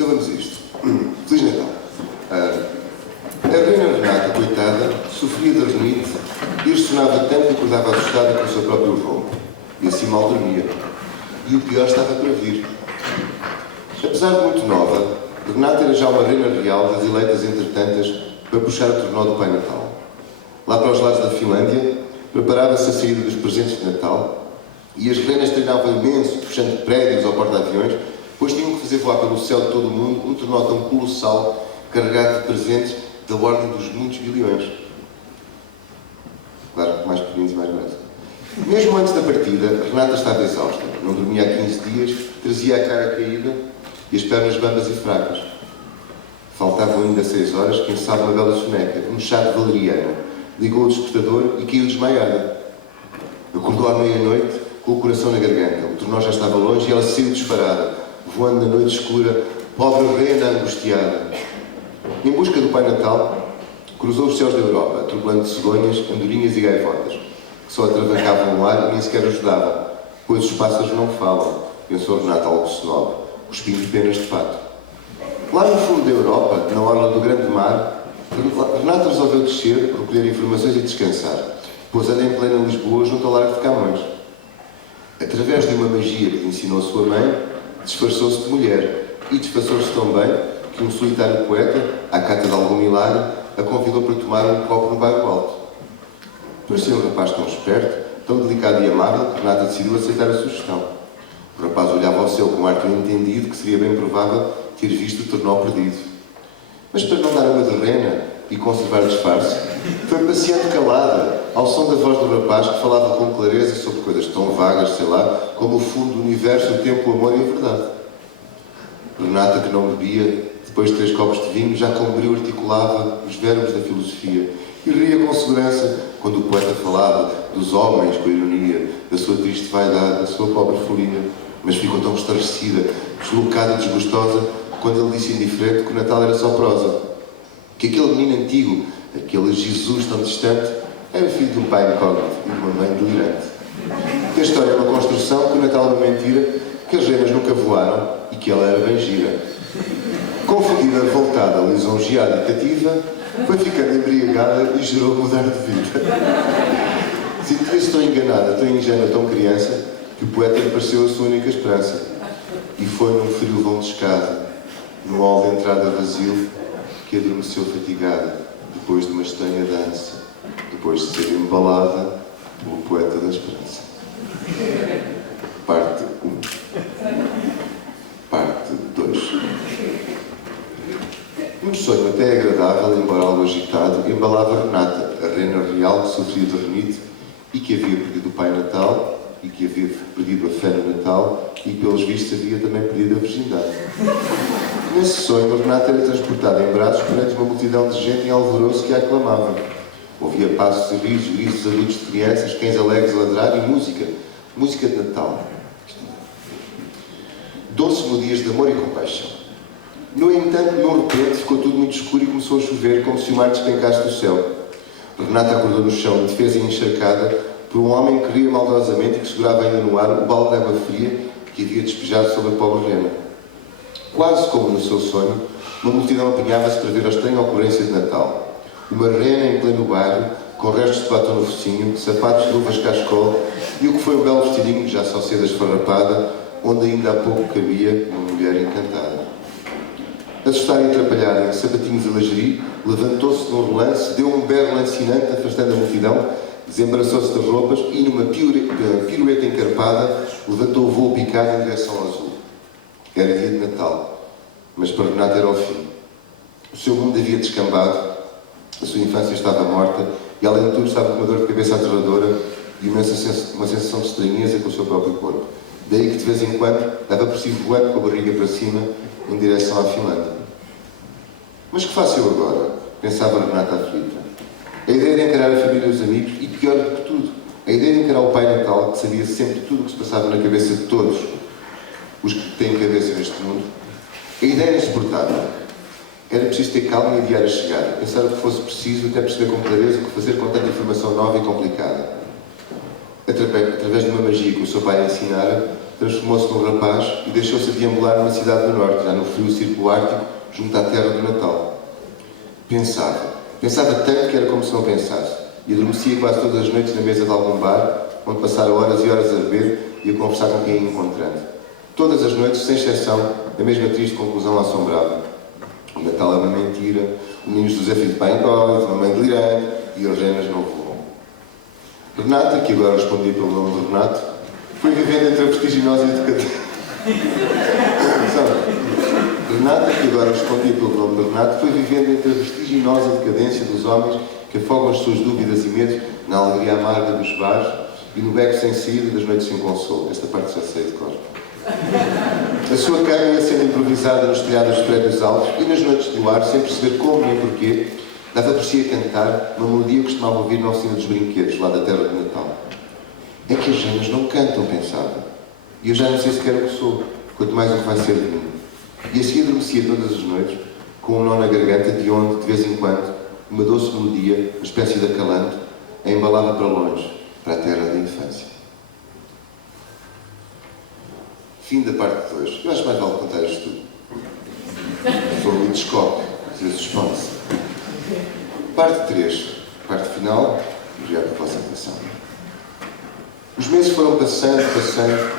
Então vamos a isto. Feliz Natal. A Reina Renata, coitada, sofria de arrenite e ressonava tanto que acordava assustada com o seu próprio ronco. E assim mal dormia. E o pior estava para vir. Apesar de muito nova, Renata era já uma reina real das eleitas entre tantas para puxar o tornó do Pai Natal. Lá para os lados da Finlândia, preparava-se a saída dos presentes de Natal e as reinas treinavam imenso, puxando prédios ou porta-aviões, pois tinham que fazer voar pelo céu de todo o mundo um tornó tão colossal, carregado de presentes da ordem dos muitos bilhões. Claro, mais pequeninos e mais baratos. Mesmo antes da partida, Renata estava exausta. Não dormia há 15 dias, trazia a cara caída e as pernas bambas e fracas. Faltavam ainda 6 horas, quem sabe uma bela soneca, um chá de valeriana. Ligou o despertador e caiu desmaiada. Acordou à meia-noite com o coração na garganta. O tornó já estava longe e ela saiu disparada, voando na noite escura, pobre reina angustiada. Em busca do Pai Natal, cruzou os céus da Europa, atropelando cegonhas, andorinhas e gaivotas, que só atravancavam no ar e nem sequer ajudavam, pois os pássaros não falam, pensou Renata algo snob, cuspindo penas de pato. Lá no fundo da Europa, na orla do grande mar, Renata resolveu descer, recolher informações e descansar, pois anda em plena Lisboa junto ao Largo de Camões. Através de uma magia que lhe ensinou sua mãe, disfarçou-se de mulher e disfarçou-se tão bem que um solitário poeta, à cata de algum milagre, a convidou para tomar um copo no bairro alto. Parecia um rapaz tão esperto, tão delicado e amável, que Renata decidiu aceitar a sugestão. O rapaz olhava ao céu com ar tão entendido que seria bem provável ter visto o tornó perdido. Mas para não dar uma de rena e conservar disfarce, foi paciente calada, ao som da voz do rapaz que falava com clareza sobre coisas tão vagas, sei lá, como o fundo do universo, o tempo, o amor e a verdade. Renata, que não bebia, depois de 3 copos de vinho, já com brio articulava os verbos da filosofia e ria com segurança quando o poeta falava dos homens com ironia, da sua triste vaidade, da sua pobre folia. Mas ficou tão estarrecida, deslocada e desgostosa quando ele disse indiferente que o Natal era só prosa. Que aquele menino antigo, aquele Jesus tão distante, era filho de um pai incógnito e de uma mãe delirante. Que a história é uma construção, que o Natal é uma mentira, que as reinas nunca voaram e que ela era bem gira. Confundida, revoltada, lisonjeada e cativa, foi ficando embriagada e jurou mudar de vida. Sentia-se tão enganada, tão ingênua, tão criança, que o poeta lhe pareceu a sua única esperança. E foi num frio vão de escada, no hall de entrada vazio, que adormeceu fatigada, depois de uma estranha dança, depois de ser embalada pelo poeta da esperança. Parte 1. Parte 2. Um sonho até agradável, embora algo agitado, embalava Renata, a reina real que sofria de renite e que havia perdido o Pai Natal e que havia perdido a fé no Natal e, pelos vistos, havia também perdido a virgindade. Nesse sonho, Renata era transportada em braços perante uma multidão de gente em alvoroço que a aclamava. Ouvia passos e risos, gritos adultos de crianças, cães alegres a ladrar e música. Música de Natal. Doce melodias de amor e compaixão. No entanto, num repente, ficou tudo muito escuro e começou a chover, como se o mar despencasse do céu. Renata acordou no chão, indefesa e encharcada, por um homem que ria maldosamente e que segurava ainda no ar o balde de água fria que havia despejado sobre a pobre rena. Quase como no seu sonho, uma multidão apinhava-se para ver a estranha ocorrência de Natal. Uma rena em pleno bairro, com restos de batom no focinho, sapatos de luvas cascol e o que foi um belo vestidinho, já só cedo esfarrapada, onde ainda há pouco cabia uma mulher encantada. Assustada e atrapalhada em sapatinhos a lingerie, levantou-se de um relance, deu um berro lancinante, afastando a multidão, desembaraçou-se das roupas e, numa pirueta encarpada, levantou o voo picado em direção ao azul. Era dia de Natal, mas para Renata era o fim. O seu mundo havia descambado, a sua infância estava morta e, além de tudo, estava com uma dor de cabeça aterradora e uma sensação de estranheza com o seu próprio corpo. Daí que, de vez em quando, dava por si voando com a barriga para cima em direção à Finlândia. Mas que faço eu agora? Pensava Renata aflita. A ideia de encarar a família e os amigos e, pior do que tudo, a ideia de encarar o Pai Natal, que sabia sempre tudo o que se passava na cabeça de todos os que têm cabeça neste mundo, a ideia era insuportável. Era preciso ter calma e adiar a chegada, pensar o que fosse preciso até perceber com clareza o que fazer com tanta informação nova e complicada. Através de uma magia que o seu pai lhe ensinara, transformou-se num rapaz e deixou-se deambular numa cidade do norte, já no frio círculo ártico, junto à terra do Natal. Pensava tanto que era como se não pensasse, e adormecia quase todas as noites na mesa de algum bar, onde passara horas e horas a beber e a conversar com quem ia encontrando. Todas as noites, sem exceção, a mesma triste conclusão a assombrava. O Natal é uma mentira, o menino José filho de pai incógnito, uma mãe delirante, e as renas não voam. Renata, que agora respondia pelo nome de Renato, foi vivendo entre a vertiginosa e decadência. Renata, que agora respondia pelo nome de Renato, foi vivendo entre a vertiginosa decadência dos homens que afogam as suas dúvidas e medos na alegria amarga dos bares e no beco sem saída das noites sem consolo. Esta parte já sei de cor. A sua cama ia sendo improvisada nos telhados dos prédios altos e nas noites do ar, sem perceber como nem porquê, dava por si a cantar uma melodia que costumava ouvir na oficina dos brinquedos, lá da terra de Natal. É que as renas não cantam, pensava. E eu já não sei sequer o que sou, quanto mais o que vai ser de mim. E assim adormecia todas as noites, com um nó na garganta, de onde, de vez em quando, uma doce melodia, uma espécie de acalanto, a embalava para longe, para a terra da infância. Fim da parte 2. Eu acho mais vale contar isto tudo. Foi muito descoque, fazer suspense. Parte 3. Parte final, obrigado pela vossa atenção. Os meses foram passando,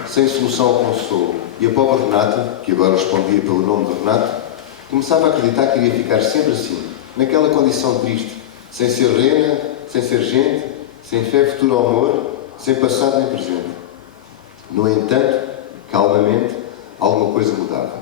sem solução ao consolo, e a pobre Renata, que agora respondia pelo nome de Renato, começava a acreditar que iria ficar sempre assim, naquela condição triste, sem ser rena, sem ser gente, sem fé, futuro ou amor, sem passado nem presente. No entanto, calmamente, alguma coisa mudava.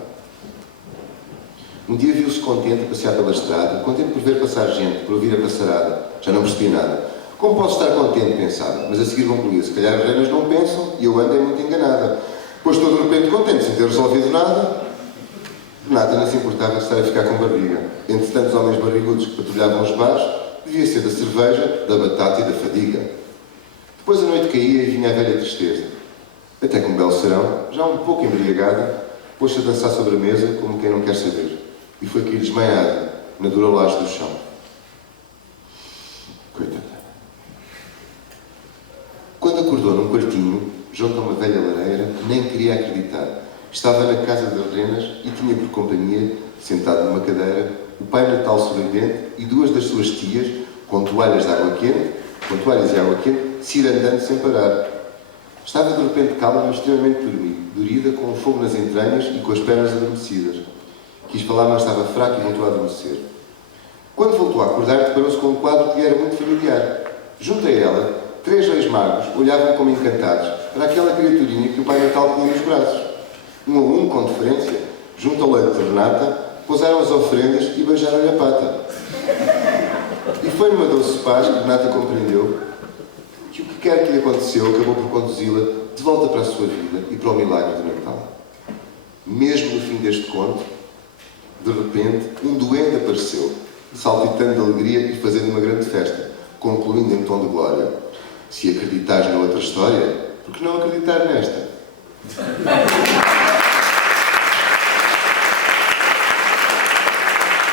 Um dia viu-se contente a passear pela estrada, contente por ver passar gente, por ouvir a passarada. Já não percebi nada. Como posso estar contente, pensava, mas a seguir concluía, se calhar as renas não pensam e eu ando é muito enganada. Pois estou de repente contente, sem ter resolvido nada. Renata não se importava de estar a ficar com barriga. Entre tantos homens barrigudos que patrulhavam os bares, devia ser da cerveja, da batata e da fadiga. Depois a noite caía e vinha a velha tristeza. Até que um belo serão, já um pouco embriagada, pôs-se a dançar sobre a mesa como quem não quer saber. E foi cair desmaiada na dura laje do chão. Coitada. Quando acordou num quartinho, junto a uma velha lareira, nem queria acreditar. Estava na casa das renas e tinha por companhia, sentado numa cadeira, o Pai Natal sorridente e duas das suas tias, com toalhas e água quente, cirandando sem parar. Estava de repente calma, mas extremamente dorida, com o fogo nas entranhas e com as pernas adormecidas. Quis falar, mas estava fraco e voltou a adormecer. Quando voltou a acordar, deparou-se com um quadro que lhe era muito familiar. Junto a ela, 3 reis magos olhavam como encantados para aquela criaturinha que o Pai Natal tinha nos braços. Um a um, com deferência, junto ao leito de Renata, pousaram as ofrendas e beijaram-lhe a pata. E foi numa doce paz que Renata compreendeu que o que quer que lhe aconteceu acabou por conduzi-la de volta para a sua vida e para o milagre do Natal. Mesmo no fim deste conto, de repente, um duende apareceu, saltitando de alegria e fazendo uma grande festa, concluindo em tom de glória: se acreditares na outra história, por que não acreditar nesta?